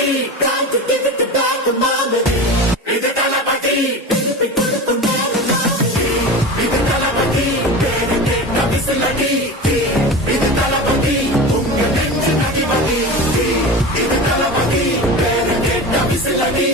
Thalapathy, time to give it back to mama. இது தளபதி, திருப்பி கொடுக்கும் நேரம் நாமதி. இது தளபதி, பேரு கேட்ட விசிலடி. இது தளபதி, உங்க நெஞ்சு நதிபதி. இது தளபதி, பேரு கேட்ட விசிலடி.